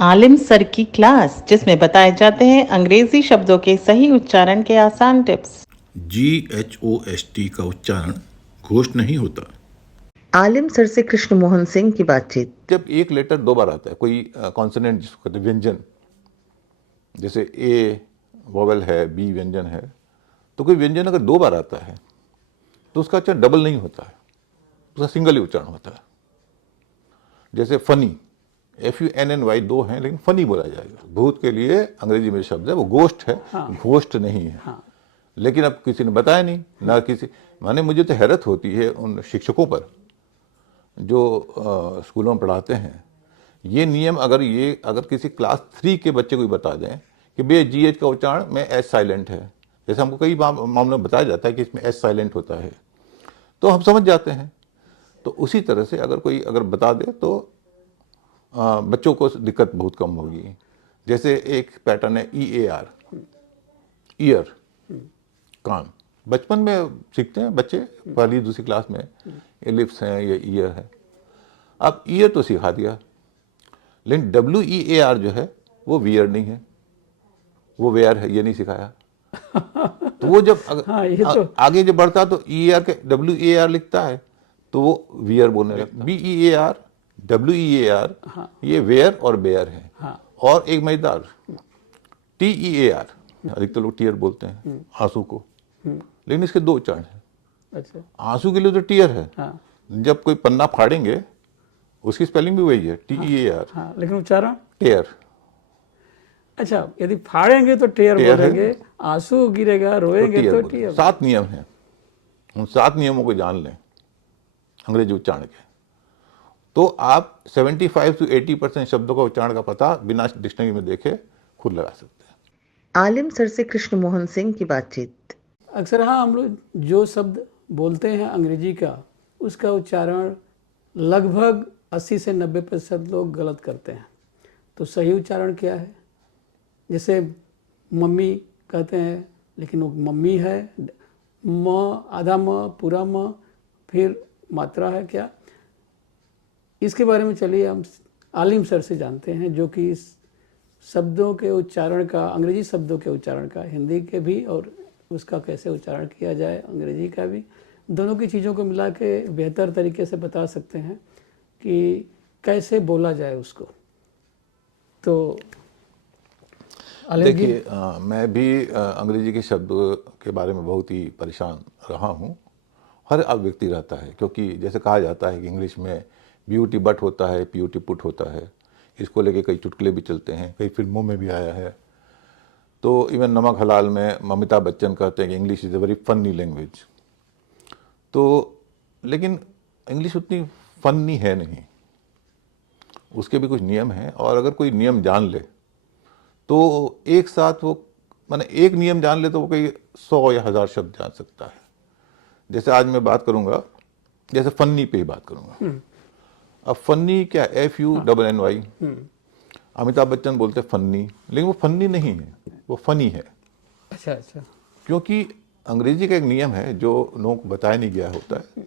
आलिम सर की क्लास जिसमें बताए जाते हैं अंग्रेजी शब्दों के सही उच्चारण के आसान टिप्स। GHOST का उच्चारण घोष्ट नहीं होता। आलिम सर से कृष्ण मोहन सिंह की बातचीत। जब एक लेटर दो बार आता है, कोई कॉन्सोनेंट जिसको कहते हैं व्यंजन, जैसे ए वोवेल है, बी व्यंजन है, तो कोई व्यंजन अगर दो बार आता है तो उसका उच्चारण डबल नहीं होता है, उसका सिंगल ही उच्चारण होता है। जैसे फनी, FUNNY दो हैं लेकिन फनी बोला जाएगा। भूत के लिए अंग्रेजी में शब्द है वो गोष्ट है, घोष्ट नहीं है। लेकिन अब किसी ने बताया नहीं ना किसी, माने मुझे तो हैरत होती है उन शिक्षकों पर जो स्कूलों में पढ़ाते हैं। ये नियम अगर किसी क्लास 3 के बच्चे को बता दें कि भैया GH का उच्चारण में एस साइलेंट है, जैसे हमको कई मामलों में बताया जाता है कि इसमें एस साइलेंट होता है, तो हम समझ जाते हैं। तो उसी तरह से अगर बता दे तो बच्चों को दिक्कत बहुत कम होगी। जैसे एक पैटर्न है EAR, ईयर, कान। बचपन में सीखते हैं बच्चे, पहली दूसरी क्लास में एलिप्स हैं या ईयर है। अब ईयर तो सिखा दिया, लेकिन WEAR जो है वो वियर नहीं है, वो वेयर है, ये नहीं सिखाया। तो वो जब आगे जब बढ़ता तो EAR के WEAR लिखता है तो वो वियर बोलने लगता। BEAR WEAR ये वेयर और बेयर है। और एक मजेदार TEAR, अधिकतर लोग टीयर बोलते हैं आंसू को, लेकिन इसके दो उच्चारण हैं। अच्छा, आंसू के लिए तो टीयर है, जब कोई पन्ना फाड़ेंगे उसकी स्पेलिंग भी वही है, TEAR। लेकिन उच्चारण टेयर। अच्छा, यदि फाड़ेंगे तो टेयर बोलेंगे, आंसू गिरेगा रोएंगे तो टीयर। 7 नियम हैं, उन 7 नियमों को जान लें अंग्रेजी उच्चारण के, तो आप 75 से 80% शब्दों का उच्चारण का पता बिना डिक्शनरी में देखे खुद लगा सकते हैं। आलिम सर से कृष्ण मोहन सिंह की बातचीत। अक्सर हम लोग जो शब्द बोलते हैं अंग्रेजी का, उसका उच्चारण लगभग 80 से 90% लोग गलत करते हैं। तो सही उच्चारण क्या है? जैसे मम्मी कहते हैं लेकिन वो मम्मी है, म आधा म पूरा म, फिर मात्रा है क्या? इसके बारे में चलिए हम आलिम सर से जानते हैं, जो कि इस शब्दों के उच्चारण का, अंग्रेजी शब्दों के उच्चारण का, हिंदी के भी और उसका कैसे उच्चारण किया जाए अंग्रेजी का भी, दोनों की चीज़ों को मिला के बेहतर तरीके से बता सकते हैं कि कैसे बोला जाए उसको। तो देखिए, मैं भी अंग्रेजी के शब्द के बारे में बहुत ही परेशान रहा हूँ। हर अब व्यक्ति रहता है, क्योंकि जैसे कहा जाता है कि इंग्लिश में ब्यूटी बट होता है, प्यूटी पुट होता है। इसको लेके कई चुटकुले भी चलते हैं, कई फिल्मों में भी आया है। तो इवन नमक हलाल में अमिताभ बच्चन कहते हैं कि English is a very funny language. तो लेकिन इंग्लिश उतनी फनी है नहीं, उसके भी कुछ नियम हैं, और अगर कोई नियम जान ले तो एक साथ वो, माने एक नियम जान ले तो वो कोई 100 या 1000 शब्द जान सकता है। जैसे आज मैं बात करूंगा, जैसे फन्नी पे ही बात करूंगा। अब फन्नी क्या, FUNNY। अमिताभ बच्चन बोलते फन्नी, लेकिन वो फन्नी नहीं है, वो फनी है। अच्छा अच्छा, क्योंकि अंग्रेजी का एक नियम है जो लोगों को बताया नहीं गया होता है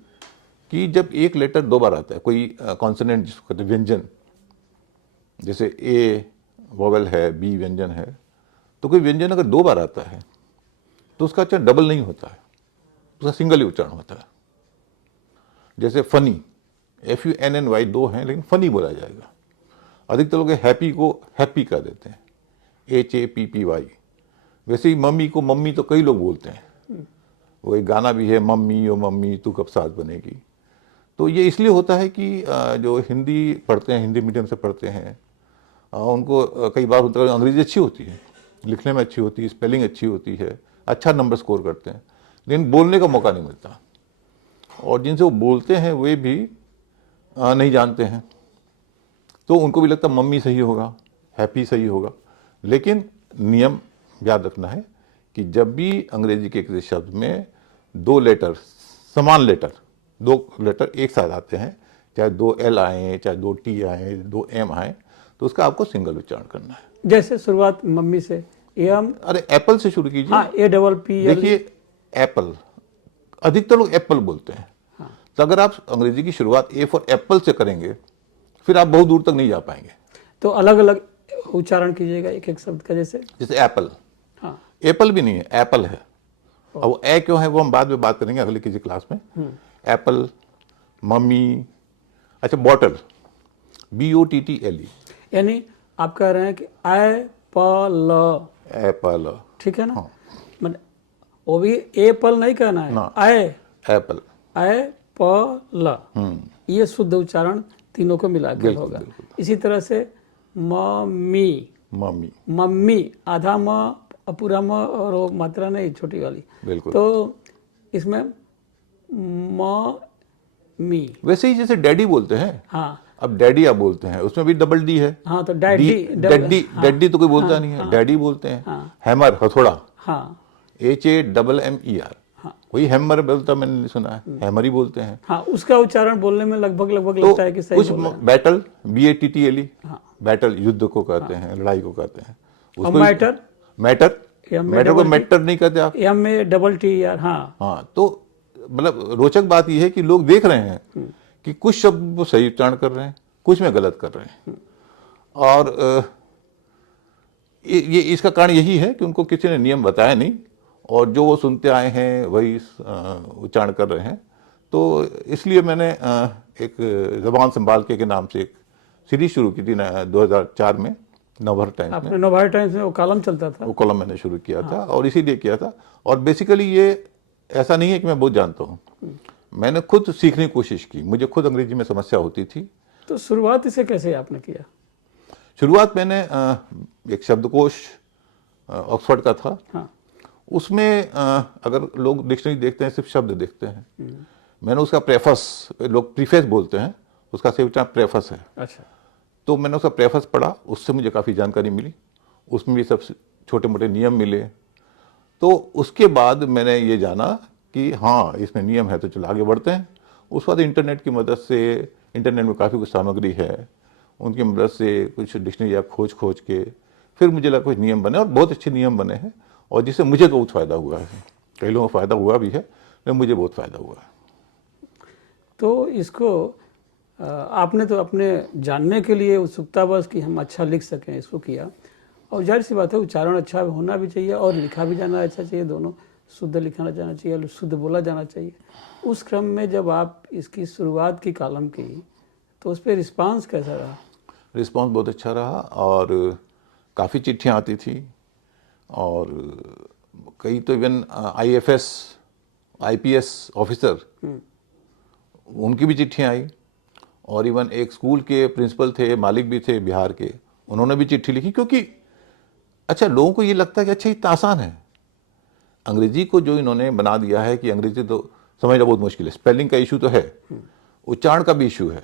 कि जब एक लेटर दो बार आता है, कोई कॉन्सोनेंट जिसको कहते हैं व्यंजन, जैसे ए वोवेल है, बी व्यंजन है, तो कोई व्यंजन अगर दो बार आता है तो उसका उच्चारण डबल नहीं होता है, उसका सिंगल ही उच्चारण होता है। जैसे फनी, FUNNY दो हैं लेकिन फनी बोला जाएगा। अधिकतर लोग हैप्पी को हैप्पी कह देते हैं, HAPPY। वैसे ही मम्मी को मम्मी तो कई लोग बोलते हैं, वो एक गाना भी है, मम्मी ओ मम्मी तू कब साथ बनेगी। तो ये इसलिए होता है कि जो हिंदी पढ़ते हैं, हिंदी मीडियम से पढ़ते हैं, उनको कई बार होता है अंग्रेजी अच्छी होती है, लिखने में अच्छी होती है, स्पेलिंग अच्छी होती है, अच्छा नंबर स्कोर करते हैं, लेकिन बोलने का मौका नहीं मिलता। और जिनसे वो बोलते हैं वे भी नहीं जानते हैं, तो उनको भी लगता मम्मी सही होगा, हैप्पी सही होगा। लेकिन नियम याद रखना है कि जब भी अंग्रेजी के किसी शब्द में दो लेटर, समान लेटर, दो लेटर एक साथ आते हैं, चाहे 2 L आए, चाहे 2 T आए, 2 M आए, तो उसका आपको सिंगल उच्चारण करना है। जैसे शुरुआत मम्मी से, अरे एप्पल से शुरू कीजिए। हाँ, APPL। देखिए एप्पल, अधिकतर लोग एप्पल बोलते हैं। तो अगर आप अंग्रेजी की शुरुआत A फॉर एप्पल से करेंगे, फिर आप बहुत दूर तक नहीं जा पाएंगे। तो अलग अलग उच्चारण कीजिएगा एक एक शब्द का, जैसे जैसे एप्पल, हाँ एप्पल भी नहीं है, एप्पल है। अब वो ए क्यों है वो हम बाद में बात करेंगे अगले किसी क्लास में। एप्पल, मम्मी, अच्छा बॉटल, BOTTLE, यानी आप कह रहे हैं कि एप्पल, एप्पल, ठीक है ना, मतलब वो भी एप्पल नहीं कहना है, ना। एप्पल, एप्पल, ये शुद्ध उच्चारण तीनों को मिलाकर बिल्कुल, होगा। बिल्कुल। इसी तरह से मम्मी, मम्मी, मम्मी, आधा म पूरा म और वो मात्रा नहीं छोटी वाली, बिल्कुल। तो इसमें मी, वैसे ही जैसे डैडी बोलते हैं, हाँ अब डैडी आप बोलते हैं उसमें भी डबल डी है। हाँ, तो डैडी, डैडी, डैडी तो कोई बोलता नहीं है, डैडी बोलते हैं। हैमर, हथौड़ा, हाँ HAMMER, वही हैमर बोलता मैंने नहीं सुना है, हैमर ही बोलते हैं। हाँ, उसका उच्चारण बोलने में लगभग तो लगता है कि सही कुछ बोल रहे हैं। बैटल, BATTLE, बैटल युद्ध को कहते हैं, लड़ाई को कहते हैं। और मैटर, मैटर, मैटर को मैटर नहीं कहते आप। MATTER, हाँ हाँ, तो मतलब रोचक बात यह है कि लोग देख रहे हैं कि कुछ शब्द वो सही उच्चारण कर रहे हैं, कुछ में गलत कर रहे हैं। और ये इसका कारण यही है कि उनको किसी ने नियम बताया नहीं, और जो वो सुनते आए हैं वही उच्चारण कर रहे हैं। तो इसलिए मैंने एक जबान संभाल के नाम से एक सीरीज शुरू की थी 2004 में नवभारत टाइम्स में। आपने नवभारत टाइम्स में वो कॉलम चलता था, वो कॉलम मैंने शुरू किया था, और इसीलिए किया था। और बेसिकली ये ऐसा नहीं है कि मैं बहुत जानता हूँ, मैंने खुद सीखने की कोशिश की, मुझे खुद अंग्रेजी में समस्या होती थी। तो शुरुआत इसे कैसे आपने किया? शुरुआत मैंने एक शब्दकोश ऑक्सफोर्ड का था, हाँ उसमें अगर लोग डिक्शनरी देखते हैं सिर्फ शब्द देखते हैं, मैंने उसका प्रेफस, लोग प्रीफेस बोलते हैं, उसका सही उच्चारण प्रेफस है। अच्छा, तो मैंने उसका प्रेफस पढ़ा, उससे मुझे काफ़ी जानकारी मिली, उसमें भी सब छोटे मोटे नियम मिले। तो उसके बाद मैंने ये जाना कि हाँ इसमें नियम है, तो चलो आगे बढ़ते हैं। उस बाद इंटरनेट की मदद से, इंटरनेट में काफ़ी कुछ सामग्री है, उनकी मदद से कुछ डिक्शनरी ऐप खोज के फिर मुझे लगा कुछ नियम बने, और बहुत अच्छे नियम बने हैं, और जिससे मुझे बहुत फ़ायदा हुआ है। कई लोगों को फ़ायदा हुआ भी है, लेकिन मुझे बहुत फ़ायदा हुआ है। तो इसको आपने तो अपने जानने के लिए उत्सुकता बस कि हम अच्छा लिख सकें इसको किया, और जाहिर सी बात है उच्चारण अच्छा होना भी चाहिए और लिखा भी जाना अच्छा चाहिए, दोनों शुद्ध लिखा जाना चाहिए और शुद्ध बोला जाना चाहिए। उस क्रम में जब आप इसकी शुरुआत की कॉलम की, तो उस पर रिस्पांस कैसा रहा? रिस्पांस बहुत अच्छा रहा, और काफ़ी चिट्ठियाँ आती थी, और कई तो इवन IFS IPS ऑफिसर, उनकी भी चिट्ठियाँ आई, और इवन एक स्कूल के प्रिंसिपल थे, मालिक भी थे बिहार के, उन्होंने भी चिट्ठी लिखी। क्योंकि अच्छा, लोगों को ये लगता है कि अच्छा इतना आसान है, अंग्रेजी को जो इन्होंने बना दिया है कि अंग्रेजी तो समझना बहुत मुश्किल है, स्पेलिंग का इशू तो है, उच्चारण का भी इशू है।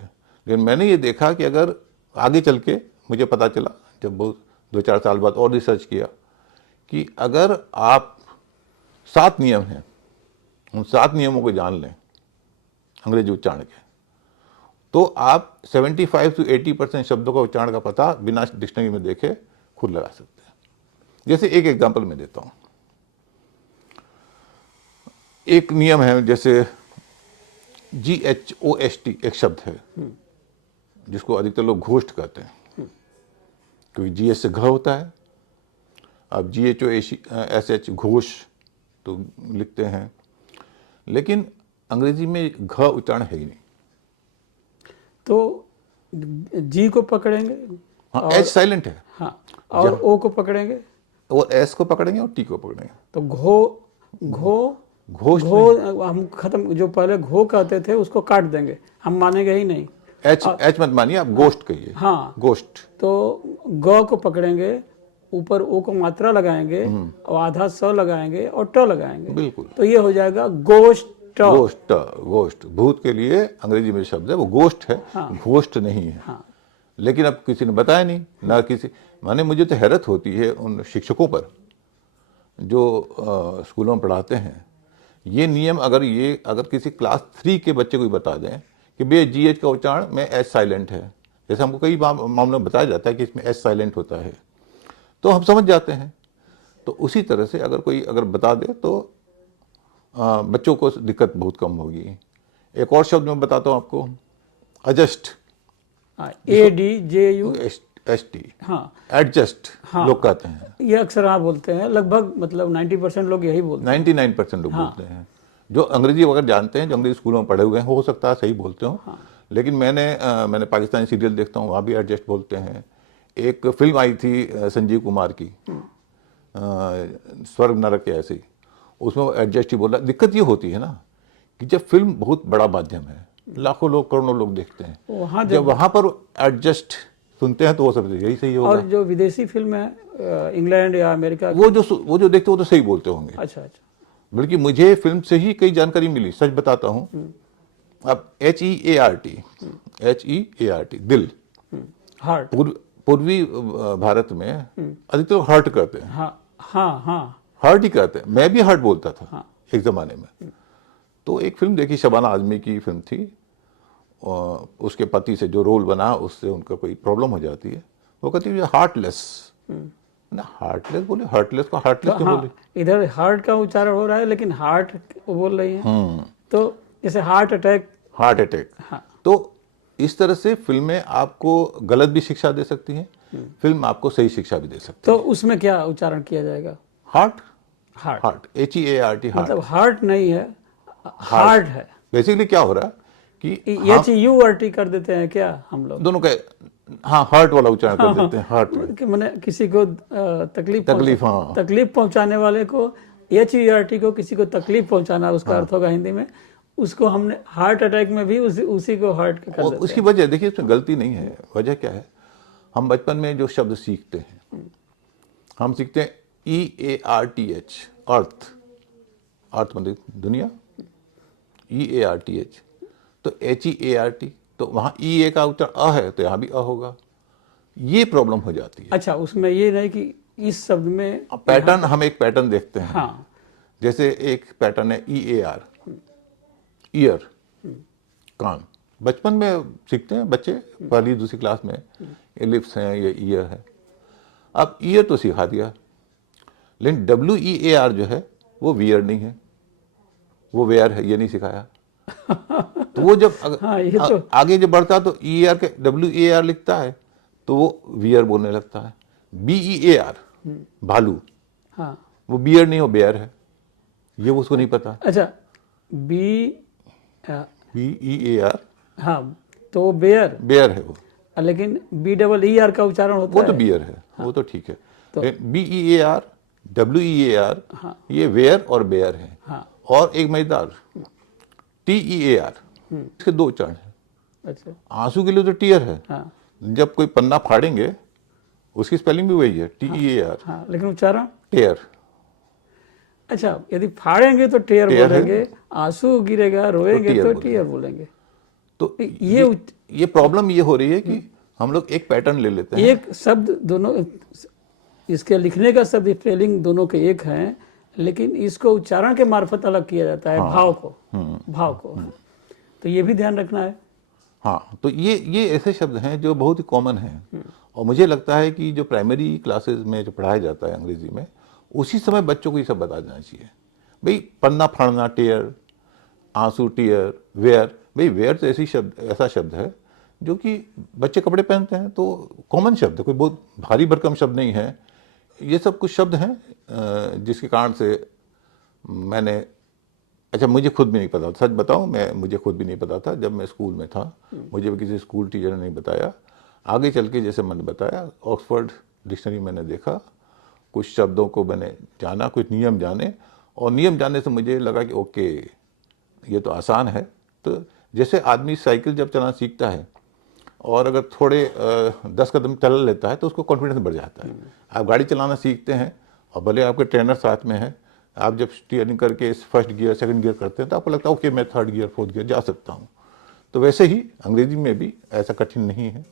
लेकिन मैंने ये देखा कि अगर आगे चल के मुझे पता चला, जब बहुत 2-4 साल बाद और रिसर्च किया, कि अगर आप 7 नियम हैं, उन 7 नियमों को जान लें अंग्रेजी उच्चारण के, तो आप 75 से 80% शब्दों का उच्चारण का पता बिना डिक्शनरी में देखे खुद लगा सकते हैं। जैसे एक एग्जांपल मैं देता हूं, एक नियम है, जैसे GHOST एक शब्द है, जिसको अधिकतर लोग घोष्ट कहते हैं, क्योंकि GH से घ होता है। अब GHOSH घोष तो लिखते हैं, लेकिन अंग्रेजी में घ उच्चारण है ही नहीं। तो जी को पकड़ेंगे, हाँ, H साइलेंट है, हाँ, और ओ को पकड़ेंगे, और S को पकड़ेंगे, और T को पकड़ेंगे। तो घोष हम खत्म, जो पहले घो कहते थे उसको काट देंगे, हम मानेंगे ही नहीं। H मत मानिए, आप गोष्ट कहिए। हाँ, गोष्ट। तो ग को पकड़ेंगे, ऊपर ओ को मात्रा लगाएंगे, और आधा स लगाएंगे और ट लगाएंगे, बिल्कुल, तो ये हो जाएगा गोष्ट। गोष्ट भूत के लिए अंग्रेजी में शब्द है, वो गोष्ट है, घोष्ट नहीं है। हाँ। लेकिन अब किसी ने बताया नहीं, ना किसी, माने मुझे तो हैरत होती है उन शिक्षकों पर जो स्कूलों में पढ़ाते हैं। ये नियम अगर किसी क्लास 3 के बच्चे को बता दें कि भैया GH का उच्चारण में S साइलेंट है, जैसे हमको कई मामलों में बताया जाता है कि इसमें S साइलेंट होता है, तो हम समझ जाते हैं। तो उसी तरह से अगर बता दे तो बच्चों को दिक्कत बहुत कम होगी। एक और शब्द मैं बताता हूँ आपको, एडजस्ट, ADJU, HT, हाँ एडजस्ट हाँ। लोग कहते हैं, ये अक्सर हाँ बोलते हैं, लगभग मतलब 90% लोग यही बोलते 99% लोग बोलते हैं जो अंग्रेजी वगैरह जानते हैं, जो अंग्रेजी स्कूलों में पढ़े हुए हैं, हो सकता है सही बोलते हो। लेकिन मैंने पाकिस्तानी सीरियल देखता हूँ, वहाँ भी एडजस्ट बोलते हैं। एक फिल्म आई थी संजीव कुमार की, स्वर्ग नरक के ऐसे ही, उसमें वो एडजस्ट ही बोला। दिक्कत ये होती है ना कि जब फिल्म बहुत बड़ा माध्यम है, लाखों लोग करोड़ों लोग देखते हैं, वहाँ जब वहाँ पर एडजस्ट सुनते हैं तो वो सब यही सही हैं। होगा। और जो विदेशी फिल्म है इंग्लैंड या अमेरिका वो जो देखते हैं वो तो सही बोलते होंगे। अच्छा अच्छा बल्कि मुझे फिल्म से ही कई जानकारी मिली, सच बताता हूँ। अब HEART दिल, हार्ट, पूर्वी भारत में अधिकतर लोग हर्ट करते हैं, हाँ हाँ हाँ हर्ट ही कहते हैं। मैं भी हर्ट बोलता था एक जमाने में। तो एक फिल्म देखी, शबाना आजमी की फिल्म थी, उसके पति से जो रोल बना उससे उनका कोई प्रॉब्लम हो जाती है, वो कहती है हार्टलेस ना, हार्टलेस बोले, हार्टलेस को हार्टलेस क्यों बोले? इधर हार्ट का उच्चारण हो रहा है लेकिन हार्ट वो बोल रही है, तो जैसे हार्ट अटैक। हाँ। तो इस तरह से फिल्में आपको गलत भी शिक्षा दे सकती हैं, फिल्म आपको सही शिक्षा भी दे सकती तो उसमें क्या उच्चारण किया जाएगा? है। Heart, heart, HEART, heart. मतलब हार्ट नहीं है, हार्ट है। बेसिकली क्या हो रहा है कि HURT कर देते हैं क्या हम लोग? दोनों का हार्ट वाला उच्चारण कर देते हैं, हार्ट में। कि मैंने किसी को तकलीफ पहुंचाने वाले को HURT को किसी को तकलीफ पहुंचाना उसका अर्थ होगा हिंदी में, उसको हमने हार्ट अटैक में भी उसी को हार्ट कर और देते उसकी वजह देखिए, इसमें गलती नहीं है। वजह क्या है, हम बचपन में जो शब्द सीखते हैं, हम सीखते हैं EARTH, अर्थ, अर्थ मतलब दुनिया, EARTH। तो HEART, तो वहाँ EA का उच्चारण अ है, तो यहाँ भी अ होगा। ये प्रॉब्लम हो जाती है। अच्छा, उसमें ये नहीं कि इस शब्द में पैटर्न, हम एक पैटर्न देखते हैं। हाँ, जैसे एक पैटर्न है EAR, ईयर, कान। बचपन में सीखते हैं बच्चे, पहली दूसरी क्लास में, ये लिप्स हैं, ये ईयर है। अब ईयर तो सिखा दिया, लेकिन WEAR जो है वो वियर नहीं है, वो वेयर है, ये नहीं सिखाया। तो वो जब आगे जब बढ़ता तो EAR के WEAR लिखता है तो वो वियर बोलने लगता है। BEAR, भालू, हाँ, वो बियर नहीं, वो बेयर है, ये उसको नहीं पता। अच्छा, BEAR, हाँ, तो वो बेयर है वो, लेकिन BEER का उच्चारण होता वो है। तो बियर है, वो तो ठीक है। BEAR, WEAR, ये वेयर और बेयर है। और एक मजेदार TEAR, इसके दो उच्चारण है। अच्छा, आंसू के लिए तो टीयर है, हाँ जब कोई पन्ना फाड़ेंगे उसकी स्पेलिंग भी वही है, TEAR, हाँ, लेकिन उच्चारण टेयर। अच्छा, यदि फाड़ेंगे तो टेयर बोलेंगे, आंसू गिरेगा रोएंगे टीयर तो बोलेंगे। टीयर बोलेंगे। तो ये ये प्रॉब्लम ये हो रही है कि हम लोग एक पैटर्न ले लेते हैं। एक शब्द दोनों, इसके लिखने का शब्द स्पेलिंग दोनों के एक हैं, लेकिन इसको उच्चारण के मार्फत अलग किया जाता है, भाव को। तो ये भी ध्यान रखना है। हाँ, तो ये ऐसे शब्द हैं जो बहुत ही कॉमन हैं, और मुझे लगता है कि जो प्राइमरी क्लासेस में जो पढ़ाया जाता है अंग्रेजी में, उसी समय बच्चों को ये सब बता देना चाहिए। भाई पन्ना फाड़ना टेयर, आंसू टीयर, वेयर। भाई वेयर तो ऐसा शब्द है जो कि बच्चे कपड़े पहनते हैं, तो कॉमन शब्द है, कोई बहुत भारी भरकम शब्द नहीं है। ये सब कुछ शब्द हैं जिसके कारण से मैंने, अच्छा मुझे खुद भी नहीं पता, सच बताऊं, मुझे खुद भी नहीं पता था जब मैं स्कूल में था, मुझे भी किसी स्कूल टीचर ने नहीं बताया। आगे चल के जैसे मैंने बताया, ऑक्सफोर्ड डिक्शनरी मैंने देखा, कुछ शब्दों को मैंने जाना, कुछ नियम जाने, और नियम जानने से मुझे लगा कि ओके ये तो आसान है। तो जैसे आदमी साइकिल जब चलाना सीखता है और अगर थोड़े 10 कदम चल लेता है तो उसको कॉन्फिडेंस बढ़ जाता है। आप गाड़ी चलाना सीखते हैं और भले आपके ट्रेनर साथ में है, आप जब स्टीयरिंग करके फर्स्ट गियर सेकंड गियर करते हैं तो आपको लगता है ओके मैं थर्ड गियर फोर्थ गियर जा सकता हूँ। तो वैसे ही अंग्रेजी में भी ऐसा कठिन नहीं है।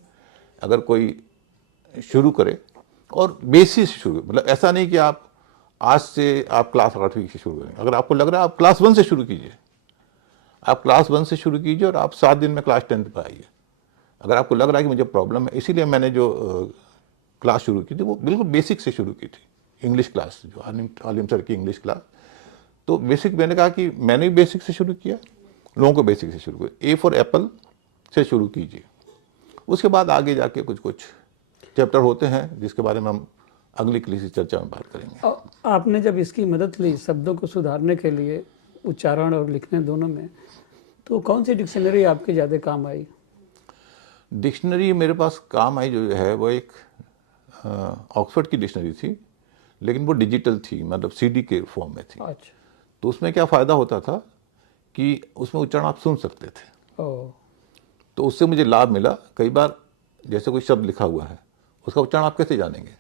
अगर कोई शुरू करे और बेसिस से शुरू, मतलब ऐसा नहीं कि आप आज से आप क्लास 8वीं से शुरू करें। अगर आपको लग रहा है आप क्लास 1 से शुरू कीजिए, आप क्लास 1 से शुरू कीजिए और आप 7 दिन में क्लास 10 पर आइए। अगर आपको लग रहा है कि मुझे प्रॉब्लम है, इसीलिए मैंने जो क्लास शुरू की थी वो बिल्कुल बेसिक से शुरू की थी, इंग्लिश क्लास, जो आलिम सर की इंग्लिश क्लास। तो बेसिक मैंने कहा कि मैंने भी बेसिक से शुरू किया, लोगों को बेसिक से शुरू किया। A फॉर एप्पल से शुरू कीजिए, उसके बाद आगे जाके कुछ कुछ चैप्टर होते हैं जिसके बारे में हम अगली किसी चर्चा में बात करेंगे। आपने जब इसकी मदद ली शब्दों को सुधारने के लिए, उच्चारण और लिखने दोनों में, तो कौन सी डिक्शनरी आपके ज़्यादा काम आई? डिक्शनरी मेरे पास काम आई जो है वो एक ऑक्सफोर्ड की डिक्शनरी थी, लेकिन वो डिजिटल थी, मतलब सीडी के फॉर्म में थी। अच्छा। तो उसमें क्या फ़ायदा होता था कि उसमें उच्चारण आप सुन सकते थे। ओ, तो उससे मुझे लाभ मिला। कई बार जैसे कोई शब्द लिखा हुआ है, उसका उच्चारण आप कैसे जानेंगे?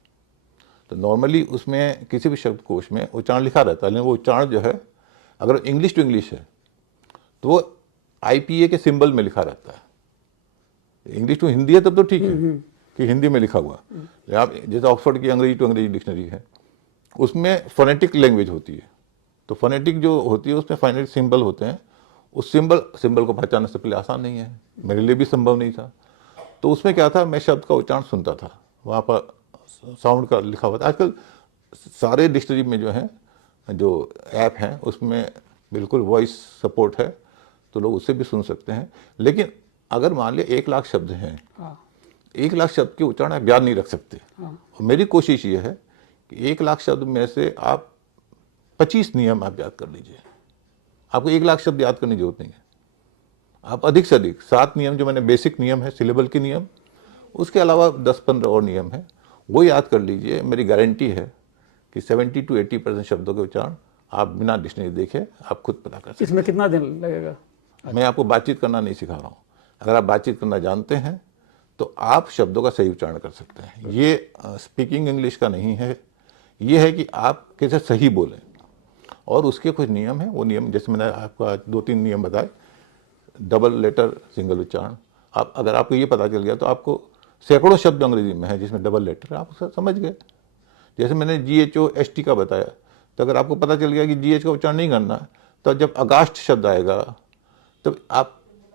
तो नॉर्मली उसमें किसी भी शब्दकोश में उच्चारण लिखा रहता है, लेकिन वो उच्चारण जो है अगर इंग्लिश टू इंग्लिश है तो वो IPA के सिंबल में लिखा रहता है। इंग्लिश टू हिंदी है तब तो ठीक है कि हिंदी में लिखा हुआ। आप जैसे ऑक्सफोर्ड की अंग्रेजी टू अंग्रेजी डिक्शनरी है, उसमें फोनेटिक लैंग्वेज होती है। तो फोनेटिक जो होती है उसमें फाइनेटिक सिंबल होते हैं। उस सिंबल को पहचानने से पहले आसान नहीं है, मेरे लिए भी संभव नहीं था। तो उसमें क्या था, मैं शब्द का उच्चारण सुनता था, वहाँ पर साउंड का लिखा हुआ था। आजकल सारे डिक्शनरी में जो है, जो ऐप हैं, उसमें बिल्कुल वॉइस सपोर्ट है, तो लोग उससे भी सुन सकते हैं। लेकिन अगर मान लिया 1 लाख शब्द हैं, 1 लाख शब्द के उच्चारण आप याद नहीं रख सकते। और मेरी कोशिश ये है कि 1 लाख शब्द में से आप 25 नियम आप याद कर लीजिए। आपको 1 लाख शब्द याद करने की जरूरत नहीं है। आप अधिक से अधिक 7 नियम जो मैंने बेसिक नियम है, सिलेबल के नियम, उसके अलावा 10-15 और नियम है, वो याद कर लीजिए। मेरी गारंटी है कि 70 to 80% शब्दों के उच्चारण आप बिना डिक्शनरी देखे आप खुद पता कर सकते हैं। इसमें कितना दिन लगेगा? मैं आपको बातचीत करना नहीं सिखा रहा हूँ। अगर आप बातचीत करना जानते हैं तो आप शब्दों का सही उच्चारण कर सकते हैं। ये स्पीकिंग इंग्लिश का नहीं है, ये है कि आप कैसे सही बोलें। और उसके कुछ नियम हैं, वो नियम जैसे मैंने आपको आज 2-3 नियम बताए। डबल लेटर सिंगल उच्चारण, आप अगर आपको ये पता चल गया तो आपको सैकड़ों शब्द अंग्रेजी में है जिसमें डबल लेटर, आप उसका समझ गए। जैसे मैंने GHOST का बताया, तो अगर आपको पता चल गया कि GH का उच्चारण नहीं करना, तो जब अगास्ट शब्द आएगा तब आप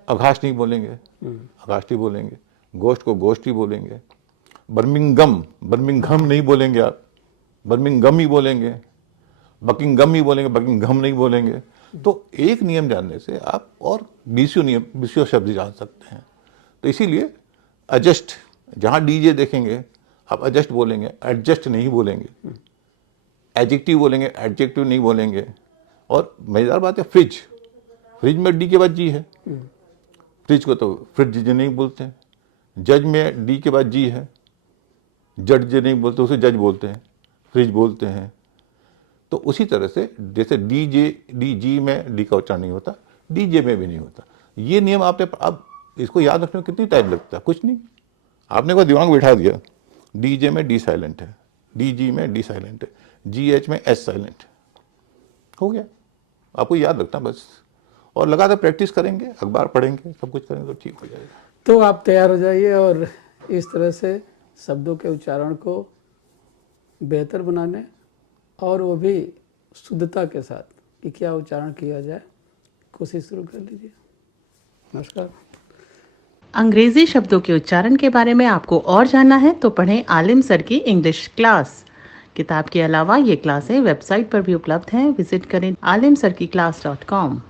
अघास्ट नहीं बोलेंगे, अगास्ट ही बोलेंगे। गोश्त को गोश्त ही बोलेंगे। बर्मिंघम नहीं बोलेंगे, आप बर्मिंघम ही बोलेंगे। बकिंगम ही बोलेंगे, बकिंघम नहीं बोलेंगे। तो एक नियम जानने से आप और 20 शब्द जान सकते हैं। तो इसीलिए एडजस्ट, जहाँ DJ देखेंगे आप एडजस्ट बोलेंगे, एडजस्ट नहीं बोलेंगे। एडजेक्टिव बोलेंगे, एडजेक्टिव नहीं बोलेंगे। और मजेदार बात है, फ्रिज में D के बाद G है, फ्रिज को तो फ्रिज नहीं बोलते हैं। जज में D के बाद G है, जज नहीं बोलते, उसे जज बोलते हैं, फ्रिज बोलते हैं। तो उसी तरह से जैसे DG में D का उच्चारण नहीं होता, DJ में भी नहीं होता। ये नियम आपने, अब इसको याद रखने में कितनी टाइम लगता है? कुछ नहीं, आपने कोई दिमाग बैठा दिया, DJ में D साइलेंट है, DG में D साइलेंट है, GH में S साइलेंट, हो गया। आपको याद रखना बस, और लगातार प्रैक्टिस करेंगे, अखबार पढ़ेंगे, सब कुछ करेंगे तो ठीक हो जाएगा। तो आप तैयार हो जाइए और इस तरह से शब्दों के उच्चारण को बेहतर बनाने, और वो भी शुद्धता के साथ कि क्या उच्चारण किया जाए, कोशिश शुरू कर लीजिए। नमस्कार। अंग्रेजी शब्दों के उच्चारण के बारे में आपको और जानना है तो पढ़ें आलिम सर की इंग्लिश क्लास। किताब के अलावा ये क्लासें वेबसाइट पर भी उपलब्ध हैं। विजिट करें alimsarkiclass.com।